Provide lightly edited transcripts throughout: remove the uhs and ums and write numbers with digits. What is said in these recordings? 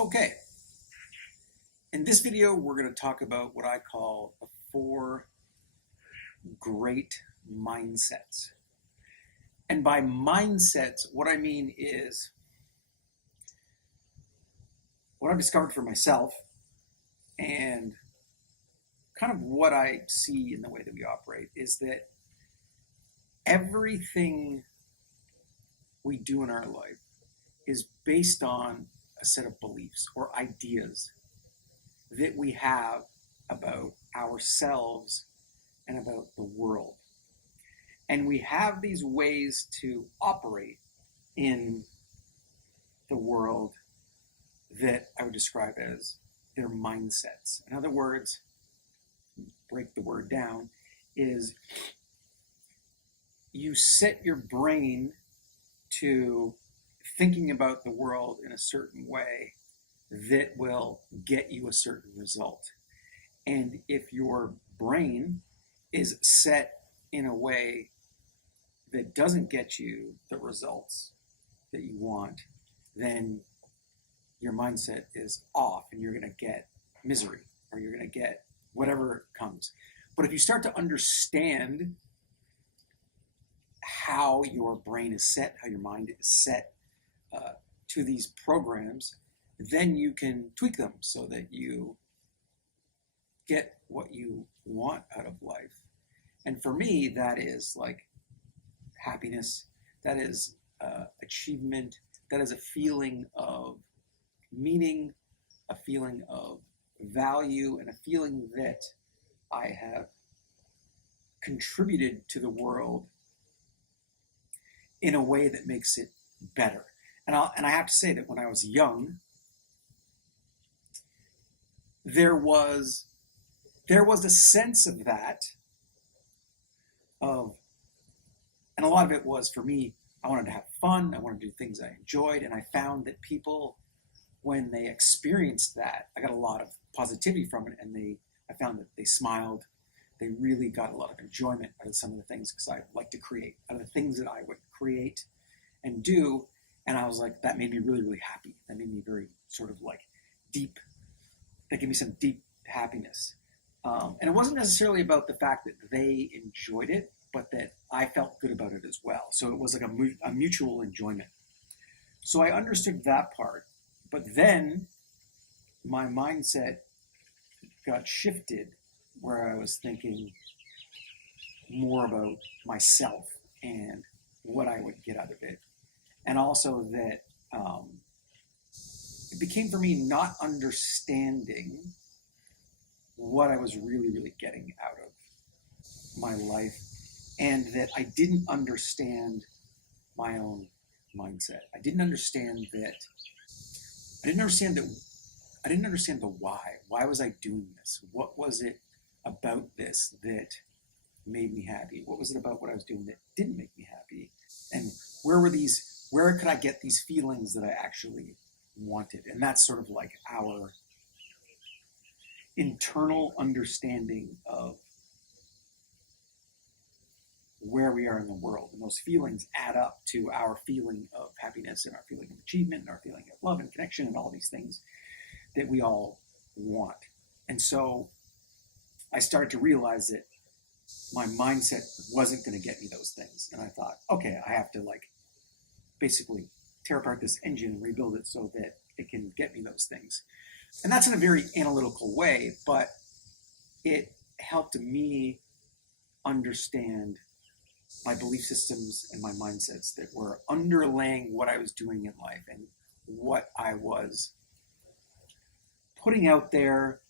Okay, in this video, we're going to talk about what I call the 4 great mindsets. And by mindsets, what I mean is what I've discovered for myself and kind of what I see in the way that we operate is that everything we do in our life is based on a set of beliefs or ideas that we have about ourselves and about the world. And we have these ways to operate in the world that I would describe as their mindsets. In other words, break the word down, is you set your brain to thinking about the world in a certain way that will get you a certain result. And if your brain is set in a way that doesn't get you the results that you want, then your mindset is off and you're going to get misery or you're going to get whatever comes. But if you start to understand how your brain is set, how your mind is set to these programs, then you can tweak them so that you get what you want out of life. And for me, that is like happiness, that is achievement, that is a feeling of meaning, a feeling of value, and a feeling that I have contributed to the world in a way that makes it better. And I have to say that when I was young, there was a sense of that, and a lot of it was for me, I wanted to have fun, I wanted to do things I enjoyed, and I found that people, when they experienced that, I got a lot of positivity from it, and I found that they smiled, they really got a lot of enjoyment out of some of the things, because I like to create, out of the things that I would create and do, and I was like, that made me really, really happy. That made me very sort of like deep, that gave me some deep happiness. And it wasn't necessarily about the fact that they enjoyed it, but that I felt good about it as well. So it was like a mutual enjoyment. So I understood that part, but then my mindset got shifted where I was thinking more about myself and what I would get out of it. And also that it became for me not understanding what I was really, really getting out of my life, and that I didn't understand my own mindset. I didn't understand the why. Why was I doing this? What was it about this that made me happy? What was it about what I was doing that didn't make me happy? And where could I get these feelings that I actually wanted? And that's sort of like our internal understanding of where we are in the world. And those feelings add up to our feeling of happiness and our feeling of achievement and our feeling of love and connection and all these things that we all want. And so I started to realize that my mindset wasn't going to get me those things. And I thought, okay, I have to basically tear apart this engine and rebuild it so that it can get me those things. And that's in a very analytical way, but it helped me understand my belief systems and my mindsets that were underlaying what I was doing in life and what I was putting out there,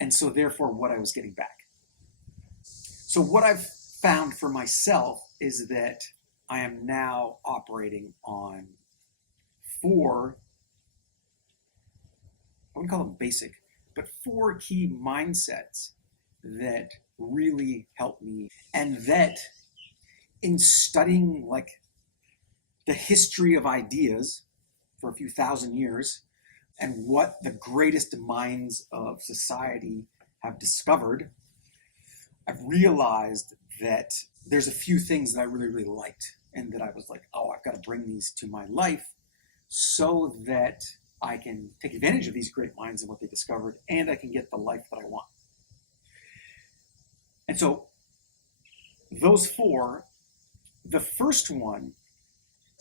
and so therefore what I was getting back. So what I've found for myself is that I am now operating on 4, I wouldn't call them basic, but 4 key mindsets that really help me, and that in studying the history of ideas for a few thousand years and what the greatest minds of society have discovered, I've realized that there's a few things that I really, really liked and that I was like, oh, I've got to bring these to my life so that I can take advantage of these great minds and what they discovered, and I can get the life that I want. And so those four, the first one,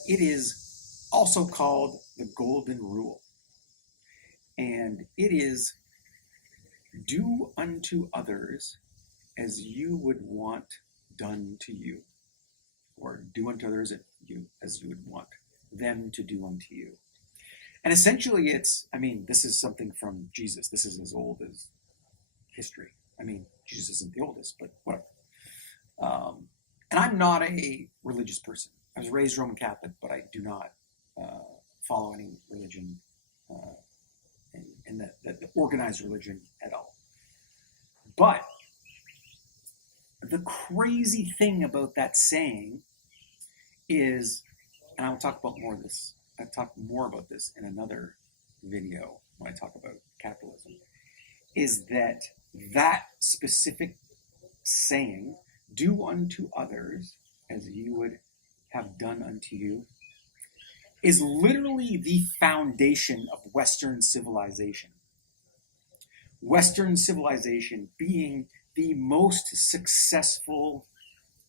it is also called the Golden Rule. And it is do unto others as you would want done to you, or do unto others as you would want them to do unto you. And essentially this is something from Jesus. This is as old as history. Jesus isn't the oldest, but whatever. And I'm not a religious person. I was raised Roman Catholic, but I do not follow any religion in the organized religion at all. But the crazy thing about that saying is, and I will talk about more of this. I'll talk more about this in another video when I talk about capitalism, is that specific saying, do unto others as you would have done unto you, is literally the foundation of Western civilization. Western civilization being the most successful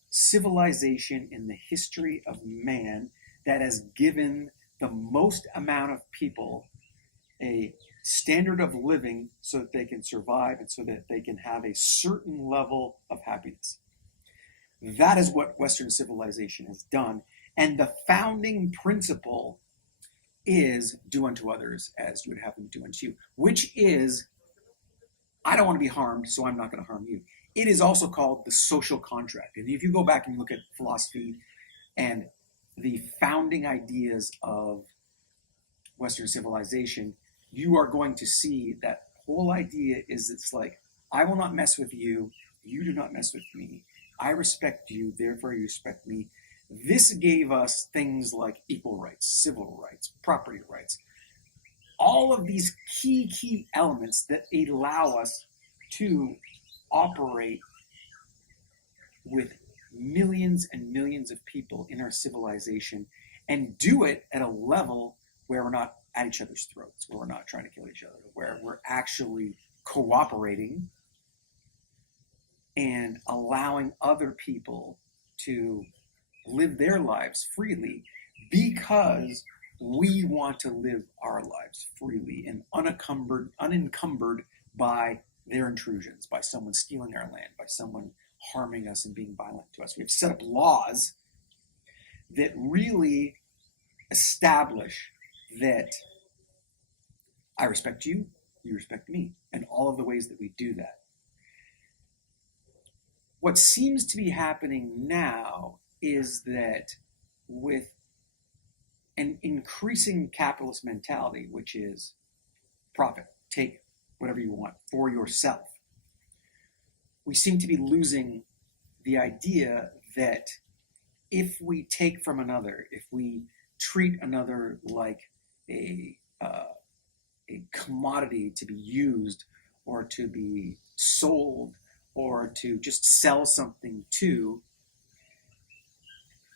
civilization in the history of man that has given the most amount of people a standard of living so that they can survive and so that they can have a certain level of happiness. That is what Western civilization has done. And the founding principle is do unto others as you would have them do unto you, which is, I don't want to be harmed, so I'm not going to harm you. It is also called the social contract. And if you go back and look at philosophy and the founding ideas of Western civilization, you are going to see that whole idea is it's like, I will not mess with you, you do not mess with me. I respect you, therefore you respect me. This gave us things like equal rights, civil rights, property rights, all of these key elements that allow us to operate with millions and millions of people in our civilization and do it at a level where we're not at each other's throats, where we're not trying to kill each other, where we're actually cooperating and allowing other people to live their lives freely because we want to live our lives freely and unencumbered by their intrusions, by someone stealing our land, by someone harming us and being violent to us. We've set up laws that really establish that I respect you, you respect me, and all of the ways that we do that. What seems to be happening now is that with an increasing capitalist mentality, which is profit, take whatever you want for yourself, we seem to be losing the idea that if we take from another, if we treat another like a commodity to be used or to be sold or to just sell something to,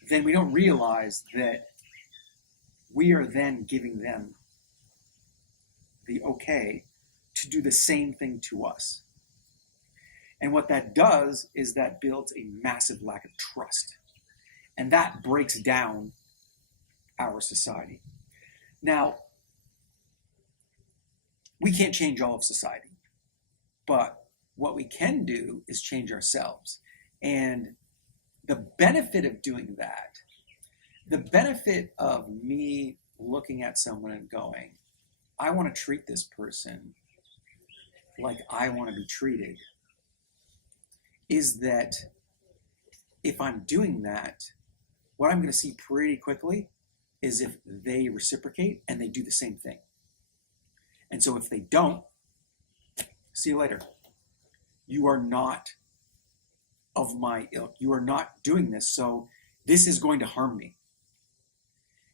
then we don't realize that we are then giving them the okay to do the same thing to us. And what that does is that builds a massive lack of trust. And that breaks down our society. Now, we can't change all of society, but what we can do is change ourselves. And the benefit of doing that, the benefit of me looking at someone and going, I want to treat this person like I want to be treated, is that if I'm doing that, what I'm going to see pretty quickly is if they reciprocate and they do the same thing. And so if they don't, see you later. You are not of my ilk. You are not doing this, so this is going to harm me.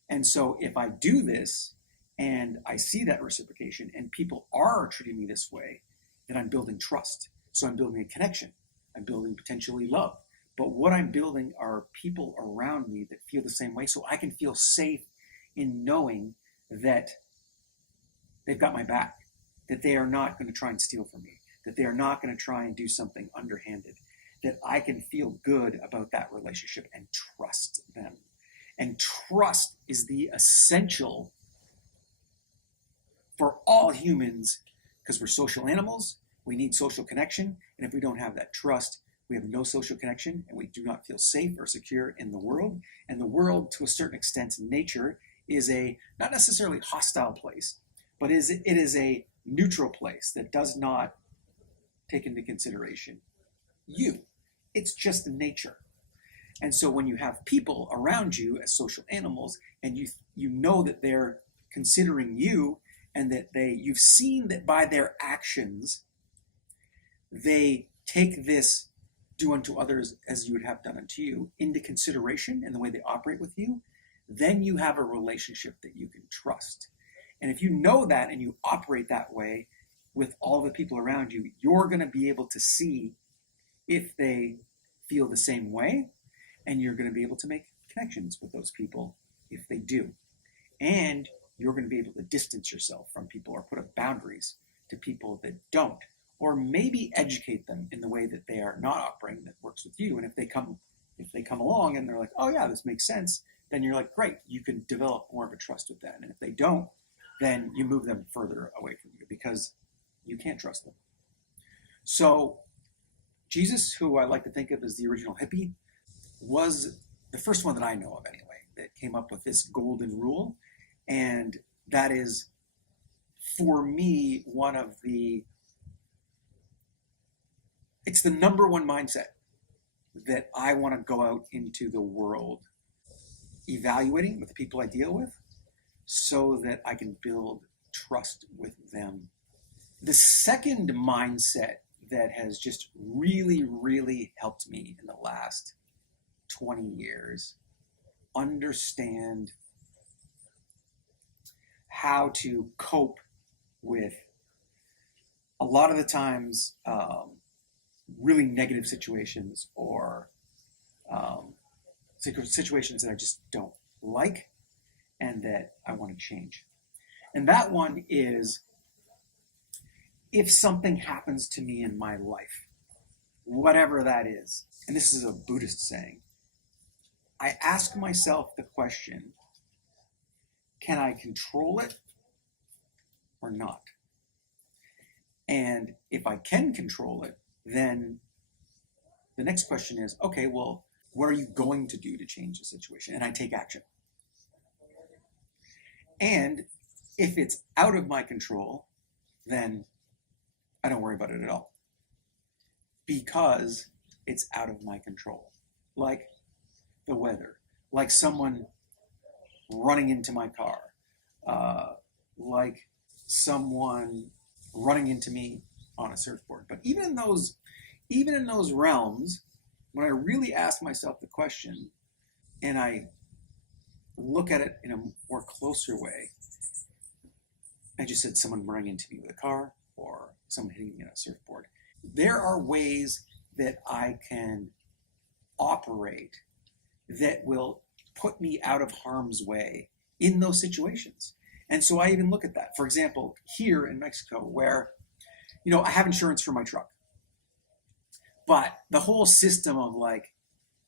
And so if I do this and I see that reciprocation and people are treating me this way, then I'm building trust. So I'm building a connection. I'm building potentially love. But what I'm building are people around me that feel the same way, so I can feel safe in knowing that they've got my back, that they are not going to try and steal from me, that they are not going to try and do something underhanded, that I can feel good about that relationship and trust them. And trust is the essential for all humans, because we're social animals. We need social connection. And if we don't have that trust, we have no social connection, and we do not feel safe or secure in the world. And the world, to a certain extent, nature is a not necessarily hostile place, but it is a neutral place that does not take into consideration you. It's just nature. And so when you have people around you as social animals, and you know that they're considering you, and that you've seen that by their actions they take this do unto others as you would have done unto you into consideration in the way they operate with you, then you have a relationship that you can trust. And if you know that and you operate that way with all the people around you, you're going to be able to see if they feel the same way, and you're going to be able to make connections with those people if they do. And you're going to be able to distance yourself from people or put up boundaries to people that don't, or maybe educate them in the way that they are not operating that works with you. And if they come along and they're like, oh yeah, this makes sense, then you're like, great, you can develop more of a trust with them. And if they don't, then you move them further away from you because you can't trust them. So Jesus, who I like to think of as the original hippie, was the first one that I know of anyway that came up with this golden rule. And that is, for me, it's the number one mindset that I want to go out into the world evaluating with the people I deal with so that I can build trust with them. The second mindset that has just really, really helped me in the last 20 years understand how to cope with a lot of the times really negative situations or situations that I just don't like and that I want to change. And that one is, if something happens to me in my life, whatever that is, and this is a Buddhist saying, I ask myself the question, can I control it or not? And if I can control it, then the next question is, okay, well, what are you going to do to change the situation? And I take action. And if it's out of my control, then I don't worry about it at all, because it's out of my control. Like the weather, like someone running into my car, like someone running into me on a surfboard. But even in those realms, when I really ask myself the question and I look at it in a more closer way, I just said someone running into me with a car or someone hitting me on a surfboard. There are ways that I can operate that will put me out of harm's way in those situations. And so I even look at that. For example, here in Mexico, where, I have insurance for my truck. But the whole system of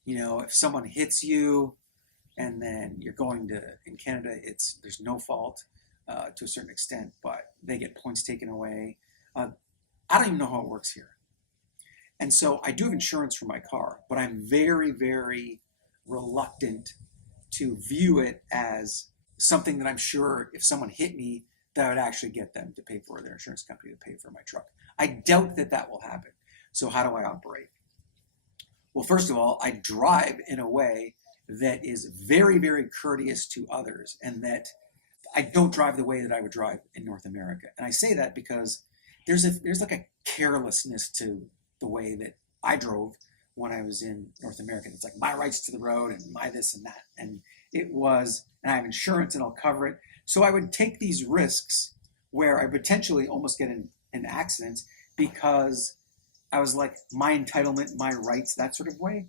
if someone hits you and then you're in Canada, there's no fault to a certain extent, but they get points taken away. I don't even know how it works here. And so I do have insurance for my car, but I'm very, very reluctant to view it as something that I'm sure if someone hit me, that I would actually get them to pay for their insurance company to pay for my truck. I doubt that will happen. So how do I operate? Well, first of all, I drive in a way that is very, very courteous to others, and that I don't drive the way that I would drive in North America. And I say that because there's like a carelessness to the way that I drove when I was in North America. It's like my rights to the road and my this and that. And I have insurance and I'll cover it. So I would take these risks where I potentially almost get in accidents because I was like, my entitlement, my rights, that sort of way.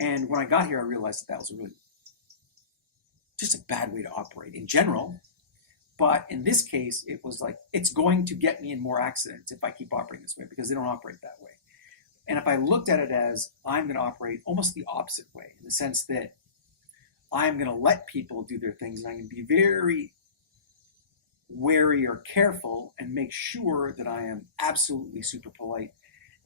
And when I got here, I realized that was really just a bad way to operate in general. But in this case, it was like, it's going to get me in more accidents if I keep operating this way, because they don't operate that way. And if I looked at it as I'm going to operate almost the opposite way, in the sense that I'm going to let people do their things, and I'm going to be very wary or careful and make sure that I am absolutely super polite,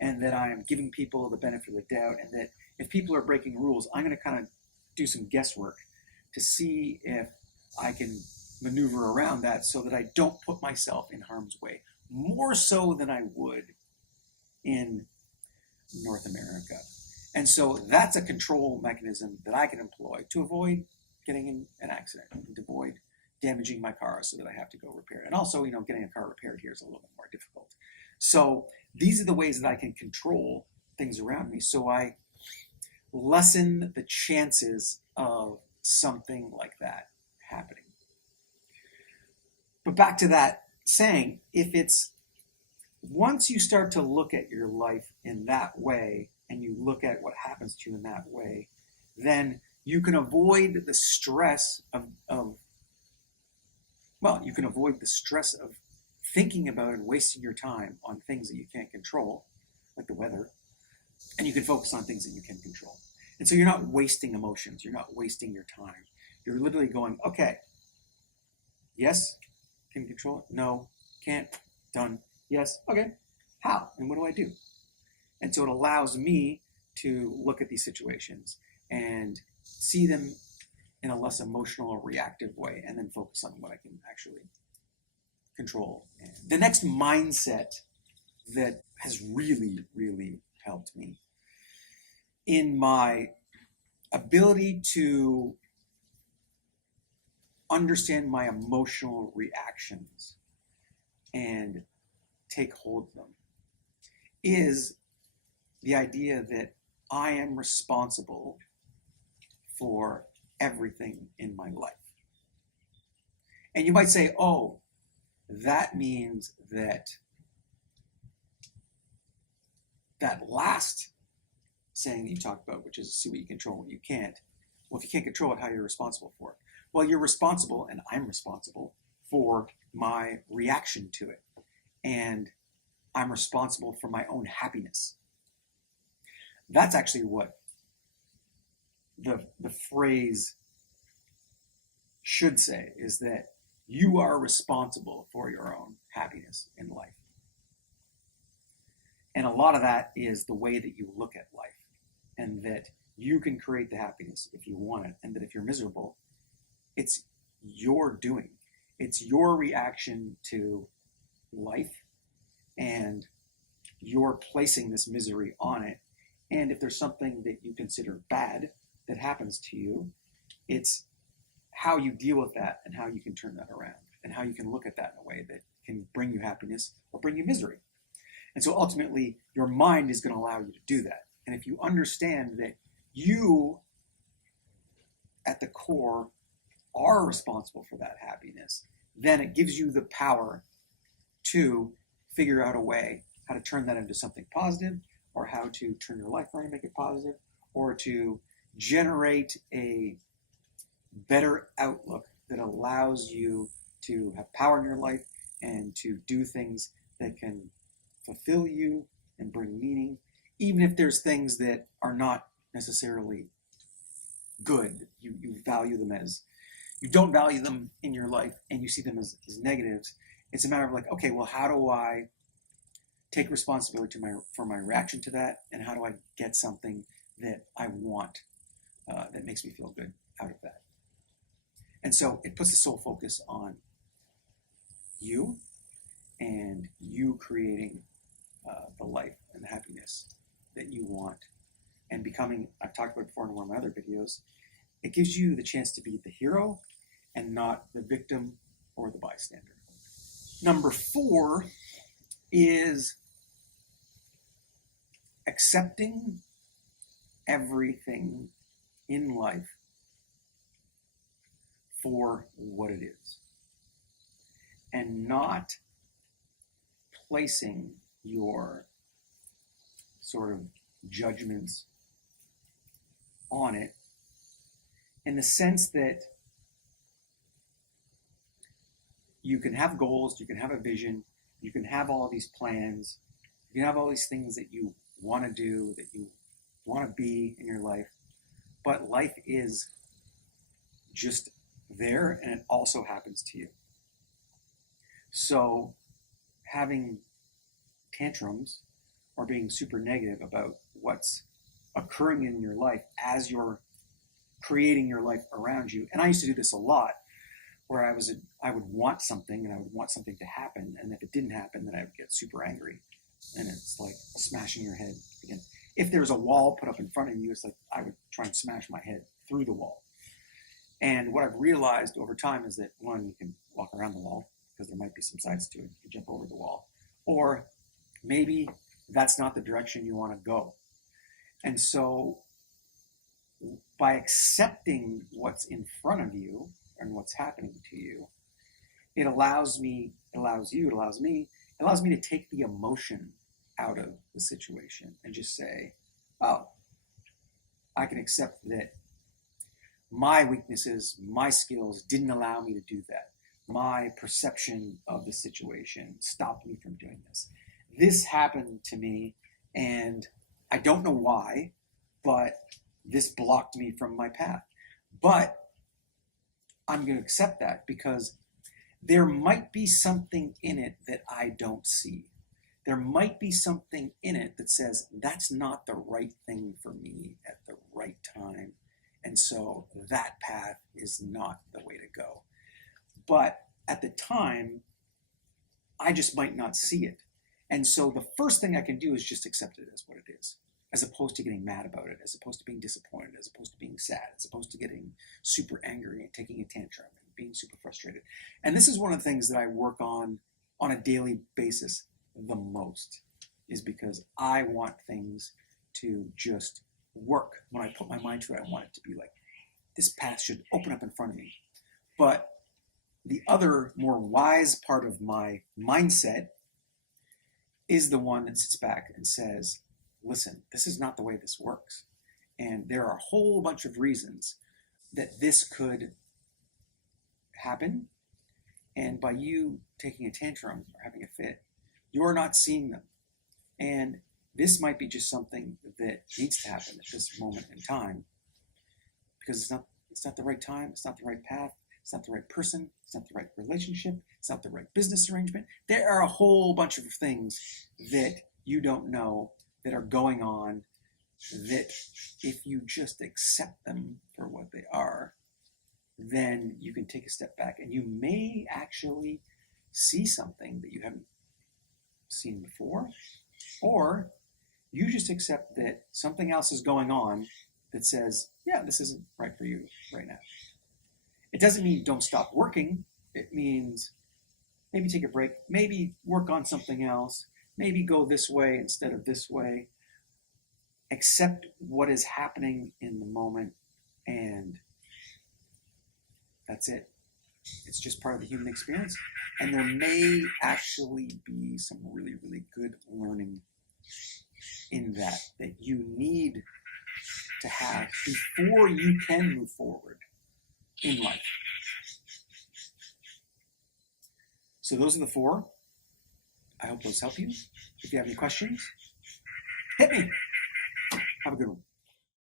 and that I am giving people the benefit of the doubt, and that if people are breaking rules, I'm going to kind of do some guesswork to see if I can maneuver around that so that I don't put myself in harm's way, more so than I would in North America. And so that's a control mechanism that I can employ to avoid getting in an accident, and to avoid damaging my car so that I have to go repair it. And also, getting a car repaired here is a little bit more difficult. So these are the ways that I can control things around me, so I lessen the chances of something like that happening. But back to that saying, once you start to look at your life in that way, and you look at what happens to you in that way, then you can avoid the stress of thinking about and wasting your time on things that you can't control, like the weather, and you can focus on things that you can control. And so you're not wasting emotions, you're not wasting your time. You're literally going, okay, yes, can control it? No, can't, done. Yes, okay, how? And what do I do? And so it allows me to look at these situations and see them in a less emotional or reactive way, and then focus on what I can actually control. And the next mindset that has really, really helped me in my ability to understand my emotional reactions and take hold of them is the idea that I am responsible for everything in my life. And you might say, oh, that means that last saying that you talked about, which is see what you control, what you can't. Well, if you can't control it, how are you responsible for it? Well, you're responsible, and I'm responsible for my reaction to it. And I'm responsible for my own happiness. That's actually what the phrase should say, is that you are responsible for your own happiness in life. And a lot of that is the way that you look at life, and that you can create the happiness if you want it, and that if you're miserable, it's your doing. It's your reaction to life, and you're placing this misery on it. And if there's something that you consider bad that happens to you, it's how you deal with that and how you can turn that around, and how you can look at that in a way that can bring you happiness or bring you misery. And so ultimately, your mind is going to allow you to do that. And if you understand that you, at the core, are responsible for that happiness, then it gives you the power to figure out a way how to turn that into something positive, or how to turn your life around and make it positive, or to generate a better outlook that allows you to have power in your life and to do things that can fulfill you and bring meaning, even if there's things that are not necessarily good. You value them as, you don't value them in your life, and you see them as negatives. It's a matter of like, okay, well, how do I take responsibility for my reaction to that, and how do I get something that I want that makes me feel good out of that? And so it puts the sole focus on you, and you creating the life and the happiness that you want, and becoming, I've talked about it before in one of my other videos, it gives you the chance to be the hero and not the victim or the bystander. Number 4 is accepting everything in life for what it is, and not placing your sort of judgments on it, in the sense that you can have goals, you can have a vision, you can have all of these plans, you can have all these things that you want to do, that you want to be in your life, but life is just there and it also happens to you. So having tantrums or being super negative about what's occurring in your life as you're creating your life around you. And I used to do this a lot, where I would want something and I would want something to happen, and if it didn't happen, then I would get super angry, and it's like smashing your head again. If there's a wall put up in front of you, it's like I would try and smash my head through the wall. And what I've realized over time is that, one, you can walk around the wall because there might be some sides to it. You can jump over the wall, or maybe that's not the direction you want to go. And so by accepting what's in front of you and what's happening to you, it allows me to take the emotion out of the situation and just say, oh, I can accept that my weaknesses, my skills didn't allow me to do that. My perception of the situation stopped me from doing this. This happened to me, and I don't know why, but this blocked me from my path. But I'm going to accept that because there might be something in it that I don't see. There might be something in it that says that's not the right thing for me at the right time. And so that path is not the way to go. But at the time, I just might not see it. And so the first thing I can do is just accept it as what it is, as opposed to getting mad about it, as opposed to being disappointed, as opposed to being sad, as opposed to getting super angry and taking a tantrum and being super frustrated. And this is one of the things that I work on a daily basis the most, is because I want things to just work. When I put my mind to it, I want it to be like, this path should open up in front of me. But the other more wise part of my mindset is the one that sits back and says, listen, this is not the way this works. And there are a whole bunch of reasons that this could happen. And by you taking a tantrum or having a fit, you're not seeing them. And this might be just something that needs to happen at this moment in time, because it's not the right time, it's not the right path, it's not the right person, it's not the right relationship, it's not the right business arrangement. There are a whole bunch of things that you don't know that are going on, that if you just accept them for what they are, then you can take a step back and you may actually see something that you haven't seen before, or you just accept that something else is going on that says, yeah, this isn't right for you right now. It doesn't mean don't stop working. It means maybe take a break, maybe work on something else, maybe go this way instead of this way. Accept what is happening in the moment, and that's it. It's just part of the human experience. And there may actually be some really, really good learning in that you need to have before you can move forward in life. So those are the 4. I hope those help you. If you have any questions, hit me. Have a good one.